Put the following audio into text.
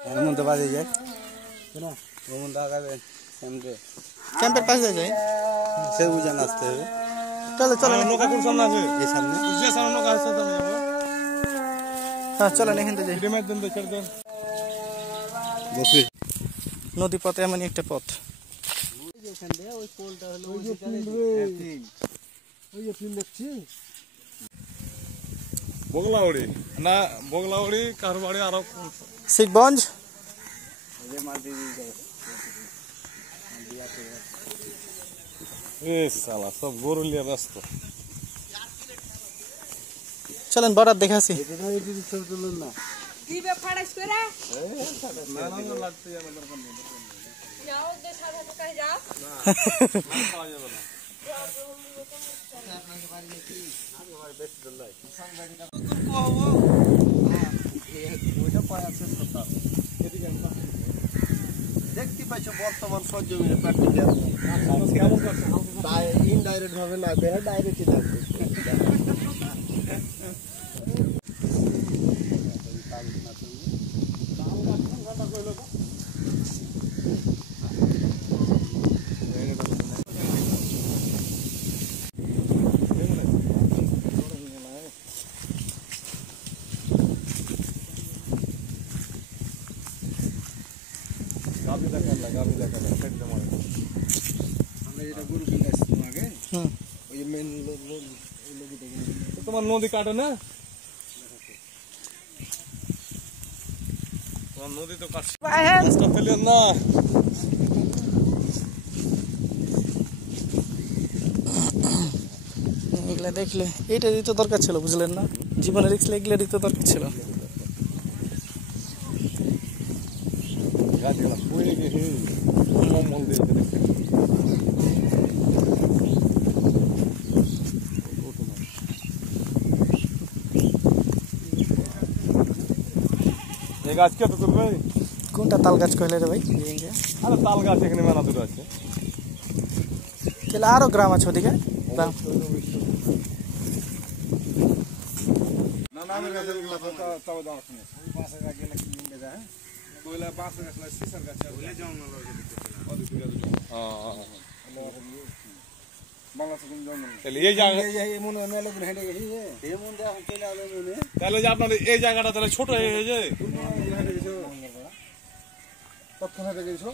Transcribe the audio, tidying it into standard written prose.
মধ্যে বাজে যায় না মধ্যে আগাবে ক্যাম্পের পাশে যায় সে বুঝে আসতে হবে। চলো চলো নৌকা কোন সামনে আছে এই সামনে যে সামনে নৌকা আছে চলে যাবো। হ্যাঁ চলেন এখান থেকে যাই। ডিমের দিন তো ছেড়ে দেন। নদী পথে এমনই একটা পথ। বগলাউড়ি না বগলাউড়ি কারবাড়ি আরো শিখগঞ্জ সালা সব গরুলিয়া ব্যস্ত। চলেন বর্ডার দেখে আসি। দেখতে পাইছো বর্তমান সরজমিনে প্র্যাকটিক্যাল তাই ইনডাইরেক্ট ভাবে না বের ডাইরেক্টই থাকবে। তোমার নদী কাটে না তোমার নদী তো কাটছে ফেলিও না। এগুলা দেখলে এইটা দিতে দরকার ছিল বুঝলেন না জীবনে রিস্ক এগুলো দিতে দরকার ছিল। গাছগুলা পড়ে গেছে মল দিয়ে এই গাছ কে তো তুলবে কোনটা তাল গাছ কইলে রে ভাই? আরে তাল গাছ এখানে মেলা দূর আছে। তাহলে আরো গ্রাম আছে ওদিকে গ্রাম না না আমি গাছের গুলা তো তবে দাও শুনে ওই পাশে গাছ গেলে কি নিয়ে যায় কইলা পাশে গাছ লাগে সিসার গাছ বলে জঙ্গল লাগে হ্যাঁ বাংলাদেশ কোন জঙ্গল তাহলে এই জায়গা এই মনে মেলে দিন হেঁটে গেছি এই মন দিয়ে এখন চলে আলো মনে তাহলে যে আপনার এই জায়গাটা তাহলে ছোট হয়ে যায় হেঁটে গেছো কতক্ষণ হেঁটে গেছো